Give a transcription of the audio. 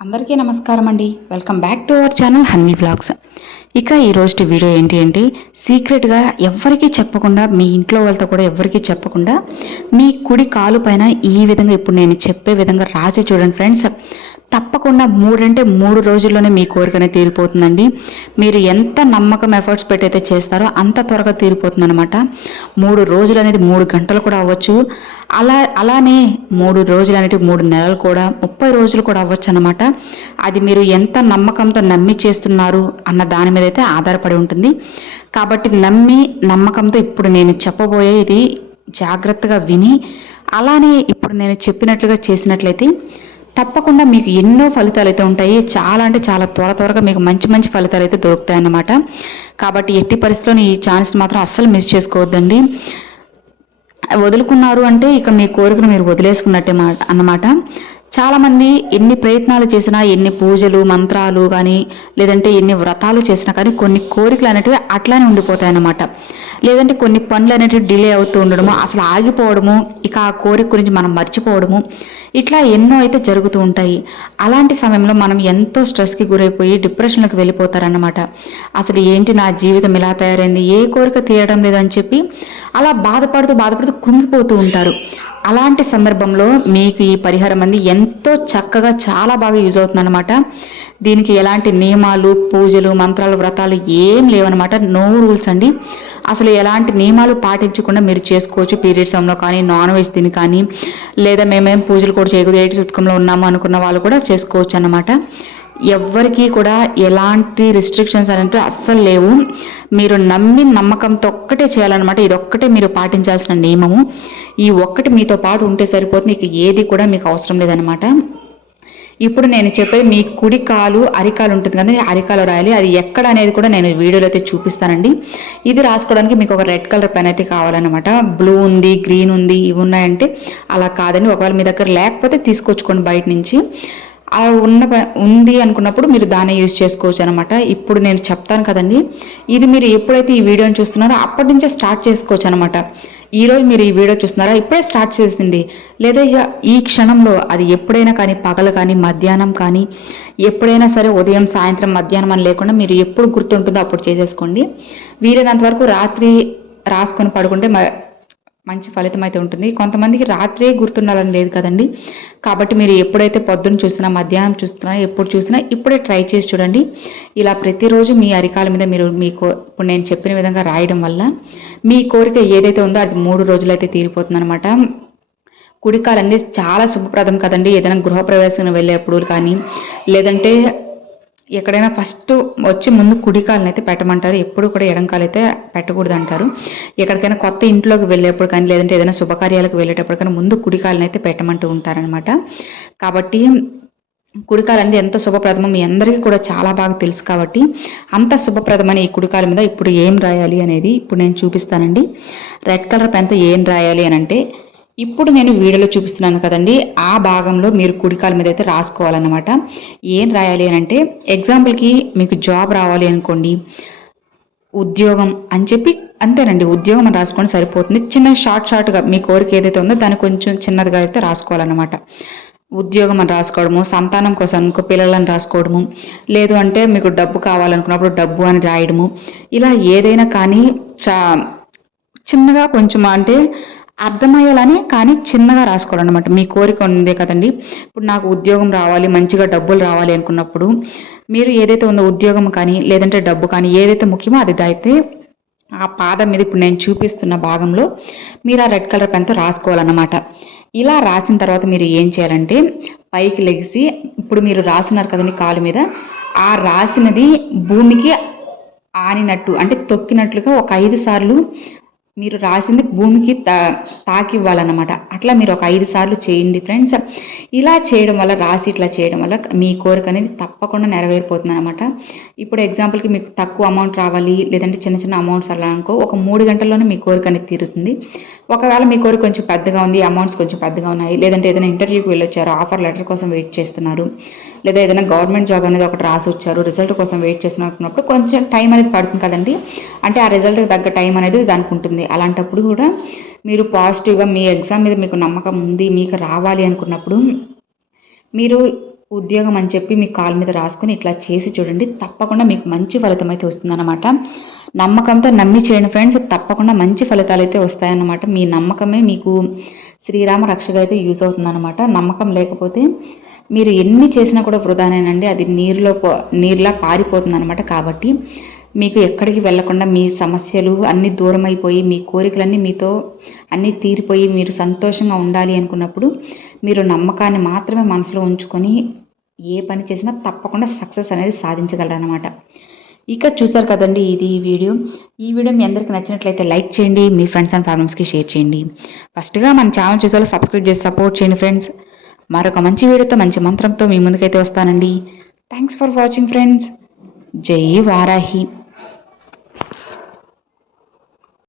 అందరికీ నమస్కారం అండి. Welcome back to our channel Hanvi vlogs. ఇక ఈరోజు వీడియో ఏంటి అంటే సీక్రెట్గా ఎవ్వరికీ చెప్పకుండా, మీ ఇంట్లో వాళ్ళతో కూడా ఎవ్వరికీ చెప్పకుండా మీ కుడి కాలు పైన ఈ విధంగా ఇప్పుడు నేను చెప్పే విధంగా రాసి చూడండి ఫ్రెండ్స్. తప్పకుండా 3 రోజుల్లోనే మీ కోరికనే తీరిపోతుందండి. మీరు ఎంత నమ్మకం ఎఫర్ట్స్ పెట్టయితే చేస్తారో అంత త్వరగా తీరిపోతుందన్నమాట. 3 రోజులు అనేది 3 గంటలు కూడా అవ్వచ్చు. అలానే 3 రోజులు అనేవి 3 నెలలు కూడా 30 రోజులు కూడా అవ్వచ్చు అనమాట. అది మీరు ఎంత నమ్మకంతో నమ్మి చేస్తున్నారు అన్న దాని మీద అయితే ఆధారపడి ఉంటుంది. కాబట్టి నమ్మకంతో ఇప్పుడు నేను చెప్పబోయే ఇది జాగ్రత్తగా విని అలానే ఇప్పుడు నేను చెప్పినట్లుగా చేసినట్లయితే తప్పకుండా మీకు ఎన్నో ఫలితాలు అయితే ఉంటాయి. చాలా అంటే చాలా త్వరగా మీకు మంచి మంచి ఫలితాలు అయితే దొరుకుతాయి అన్నమాట. కాబట్టి ఎట్టి పరిస్థితుల్లో ఈ ఛాన్స్ మాత్రం అస్సలు మిస్ చేసుకోవద్దండి. వదులుకున్నారు అంటే ఇక మీ కోరికను మీరు వదిలేసుకున్నట్టే అన్నమాట. చాలామంది ఎన్ని ప్రయత్నాలు చేసినా, ఎన్ని పూజలు మంత్రాలు కానీ లేదంటే ఎన్ని వ్రతాలు చేసినా కానీ కొన్ని కోరికలు అనేటివి అట్లానే ఉండిపోతాయి అన్నమాట. లేదంటే కొన్ని పనులు అనేటివి డిలే అవుతూ ఉండడము, అసలు ఆగిపోవడము, ఇక ఆ కోరిక గురించి మనం మర్చిపోవడము, ఇట్లా ఎన్నో అయితే జరుగుతూ ఉంటాయి. అలాంటి సమయంలో మనం ఎంతో స్ట్రెస్కి గురైపోయి డిప్రెషన్లోకి వెళ్ళిపోతారన్నమాట. అసలు ఏంటి నా జీవితం ఇలా తయారైంది, ఏ కోరిక తీరడం లేదని చెప్పి అలా బాధపడుతూ కృంగిపోతూ ఉంటారు. అలాంటి సందర్భంలో మీకు ఈ పరిహారం అనేది ఎంతో చక్కగా చాలా బాగా యూజ్ అవుతుందన్నమాట. దీనికి ఎలాంటి నియమాలు, పూజలు, మంత్రాలు, వ్రతాలు ఏం లేవన్నమాట. నో రూల్స్ అండి. అసలు ఎలాంటి నియమాలు పాటించకుండా మీరు చేసుకోవచ్చు. పీరియడ్స్ సమయంలో కానీ, నాన్ వెజ్ తిని కానీ, లేదా మేమేం పూజలు కూడా చేయకూడదు, ఏటి సుతకంలో ఉన్నాము అనుకున్న వాళ్ళు కూడా చేసుకోవచ్చు అన్నమాట. ఎవ్వరికీ కూడా ఎలాంటి రిస్ట్రిక్షన్స్ అనేవి అస్సలు లేవు. మీరు నమ్మకంతో ఒక్కటే చేయాలన్నమాట. ఇది ఒక్కటే మీరు పాటించాల్సిన నియమము. ఈ ఒక్కటి మీతో పాటు ఉంటే సరిపోతుంది. ఇక ఏది కూడా మీకు అవసరం లేదనమాట. ఇప్పుడు నేను చెప్పేది మీ కుడి కాలు అరికాలు ఉంటుంది కదా, అరికాలు రాయాలి. అది ఎక్కడ అనేది కూడా నేను వీడియోలో అయితే చూపిస్తానండి. ఇది రాసుకోవడానికి మీకు ఒక రెడ్ కలర్ పెన్ అయితే కావాలన్నమాట. బ్లూ ఉంది, గ్రీన్ ఉంది, ఇవి ఉన్నాయంటే అలా కాదండి. ఒకవేళ మీ దగ్గర లేకపోతే తీసుకొచ్చుకోండి బయట నుంచి. ఉంది అనుకున్నప్పుడు మీరు దాన్ని యూజ్ చేసుకోవచ్చు అనమాట. ఇప్పుడు నేను చెప్తాను కదండి, ఇది మీరు ఎప్పుడైతే ఈ వీడియోని చూస్తున్నారో అప్పటి నుంచే స్టార్ట్ చేసుకోవచ్చు అనమాట. ఈరోజు మీరు ఈ వీడియో చూస్తున్నారా, ఇప్పుడే స్టార్ట్ చేసింది, లేదా ఈ క్షణంలో, అది ఎప్పుడైనా కానీ, పగలు కానీ, మధ్యాహ్నం కానీ, ఎప్పుడైనా సరే, ఉదయం సాయంత్రం మధ్యాహ్నం అని లేకుండా మీరు ఎప్పుడు గుర్తుంటుందో అప్పుడు చేసేసుకోండి. వీలైనంత వరకు రాత్రి రాసుకొని పడుకుంటే మంచి ఫలితం అయితే ఉంటుంది. కొంతమందికి రాత్రే గుర్తుండాలని లేదు కదండి. కాబట్టి మీరు ఎప్పుడైతే పొద్దున్న చూసినా, మధ్యాహ్నం చూస్తున్నా, ఎప్పుడు చూసినా ఇప్పుడే ట్రై చేసి చూడండి. ఇలా ప్రతిరోజు మీ అరికాల మీద మీరు ఇప్పుడు నేను చెప్పిన విధంగా రాయడం వల్ల మీ కోరిక ఏదైతే ఉందో అది 3 రోజులైతే తీరిపోతుంది అనమాట. కుడికాలు అనేది చాలా శుభప్రదం కదండి. ఏదైనా గృహప్రవేశం వెళ్ళేప్పుడు కానీ, లేదంటే ఎక్కడైనా ఫస్ట్ వచ్చి ముందు కుడికాలను అయితే పెట్టమంటారు. ఎప్పుడు కూడా ఎడంకాలు అయితే పెట్టకూడదు అంటారు. ఎక్కడికైనా కొత్త ఇంట్లోకి వెళ్ళేప్పుడు కానీ, లేదంటే ఏదైనా శుభకార్యాలకు వెళ్ళేటప్పుడు కానీ ముందు కుడికాలను అయితే పెట్టమంటూ ఉంటారనమాట. కాబట్టి కుడికాలు అంటే ఎంత శుభప్రదమో మీ అందరికీ కూడా చాలా బాగా తెలుసు. కాబట్టి అంత శుభప్రదమైన ఈ కుడికాల మీద ఇప్పుడు ఏం రాయాలి అనేది ఇప్పుడు నేను చూపిస్తానండి. రెడ్ కలర్ పెన్తో ఏం రాయాలి అని అంటే, ఇప్పుడు నేను వీడియోలో చూపిస్తున్నాను కదండి, ఆ భాగంలో మీరు కుడికాల మీద అయితే రాసుకోవాలన్నమాట. ఏం రాయాలి అని అంటే, ఎగ్జాంపుల్కి మీకు జాబ్ రావాలి అనుకోండి, ఉద్యోగం అని చెప్పి అంతేనండి, ఉద్యోగం అని రాసుకొని సరిపోతుంది. చిన్న షార్ట్గా మీ కోరిక ఏదైతే ఉందో దాన్ని కొంచెం చిన్నదిగా అయితే రాసుకోవాలన్నమాట. ఉద్యోగం అని రాసుకోవడము, సంతానం కోసం ఇంకో పిల్లలను రాసుకోవడము, లేదు అంటే మీకు డబ్బు కావాలనుకున్నప్పుడు డబ్బు అని రాయడము, ఇలా ఏదైనా కానీ చిన్నగా కొంచెం అంటే అర్థమయ్యేలానే కానీ చిన్నగా రాసుకోవాలన్నమాట. మీ కోరిక ఉందే కదండి, ఇప్పుడు నాకు ఉద్యోగం రావాలి, మంచిగా డబ్బులు రావాలి అనుకున్నప్పుడు మీరు ఏదైతే ఉందో ఉద్యోగం కానీ లేదంటే డబ్బు కానీ ఏదైతే ముఖ్యమో అది అయితే ఆ పాదం మీద ఇప్పుడు నేను చూపిస్తున్న భాగంలో మీరు ఆ రెడ్ కలర్ పెన్తో రాసుకోవాలన్నమాట. ఇలా రాసిన తర్వాత మీరు ఏం చేయాలంటే, పైకి లెగిసి ఇప్పుడు మీరు రాస్తున్నారు కదండి కాలు మీద, ఆ రాసినది భూమికి ఆనినట్టు అంటే తొక్కినట్లుగా ఒక 5 సార్లు మీరు రాసింది భూమికి తాకివ్వాలన్నమాట. అట్లా మీరు ఒక 5 సార్లు చేయండి ఫ్రెండ్స్. ఇలా చేయడం వల్ల, రాసి ఇట్లా చేయడం వల్ల మీ కోరిక అనేది తప్పకుండా నెరవేరిపోతుంది అనమాట. ఇప్పుడు ఎగ్జాంపుల్కి మీకు తక్కువ అమౌంట్ రావాలి, లేదంటే చిన్న చిన్న అమౌంట్స్ అలా అనుకో, ఒక 3 గంటల్లోనే మీ కోరిక అనేది తీరుతుంది. ఒకవేళ మీ కోరిక కొంచెం పెద్దగా ఉంది, అమౌంట్స్ కొంచెం పెద్దగా ఉన్నాయి, లేదంటే ఏదైనా ఇంటర్వ్యూకి వెళ్ళొచ్చారు, ఆఫర్ లెటర్ కోసం వెయిట్ చేస్తున్నారు, లేదా ఏదైనా గవర్నమెంట్ జాబ్ అనేది ఒకటి రాసి వచ్చారు, రిజల్ట్ కోసం వెయిట్ చేస్తున్నప్పుడు కొంచెం టైం అనేది పడుతుంది కదండి. అంటే ఆ రిజల్ట్కి తగ్గ టైం అనేది దానికి ఉంటుంది. అలాంటప్పుడు కూడా మీరు పాజిటివ్గా మీ ఎగ్జామ్ మీద మీకు నమ్మకం ఉంది, మీకు రావాలి అనుకున్నప్పుడు మీరు ఉద్యోగం అని చెప్పి మీ కాలు మీద రాసుకొని ఇట్లా చేసి చూడండి. తప్పకుండా మీకు మంచి ఫలితం అయితే వస్తుందన్నమాట. నమ్మకంతో నమ్మి చేయండి ఫ్రెండ్స్, తప్పకుండా మంచి ఫలితాలు అయితే వస్తాయన్నమాట. మీ నమ్మకమే మీకు శ్రీరామ రక్షగా అయితే యూజ్ అవుతుందన్నమాట. నమ్మకం లేకపోతే మీరు ఎన్ని చేసినా కూడా వృధానేనండి, అది నీరులా పారిపోతుంది అనమాట. కాబట్టి మీకు ఎక్కడికి వెళ్లకుండా మీ సమస్యలు అన్నీ దూరం అయిపోయి మీ కోరికలన్నీ మీతో అన్నీ తీరిపోయి మీరు సంతోషంగా ఉండాలి అనుకున్నప్పుడు మీరు నమ్మకాన్ని మాత్రమే మనసులో ఉంచుకొని ఏ పని చేసినా తప్పకుండా సక్సెస్ అనేది సాధించగలరనమాట. ఇక చూసారు కదండి, ఇది ఈ వీడియో మీ అందరికీ నచ్చినట్లయితే లైక్ చేయండి, మీ ఫ్రెండ్స్ అండ్ ఫ్యామిలీస్కి షేర్ చేయండి. ఫస్ట్గా మన ఛానల్ చూసేలా సబ్స్క్రైబ్ చేసి సపోర్ట్ చేయండి ఫ్రెండ్స్. మరొక మంచి వీడియోతో మంచి మంత్రంతో మీ ముందుకైతే వస్తానండి. Thanks for watching friends. జై వారాహి.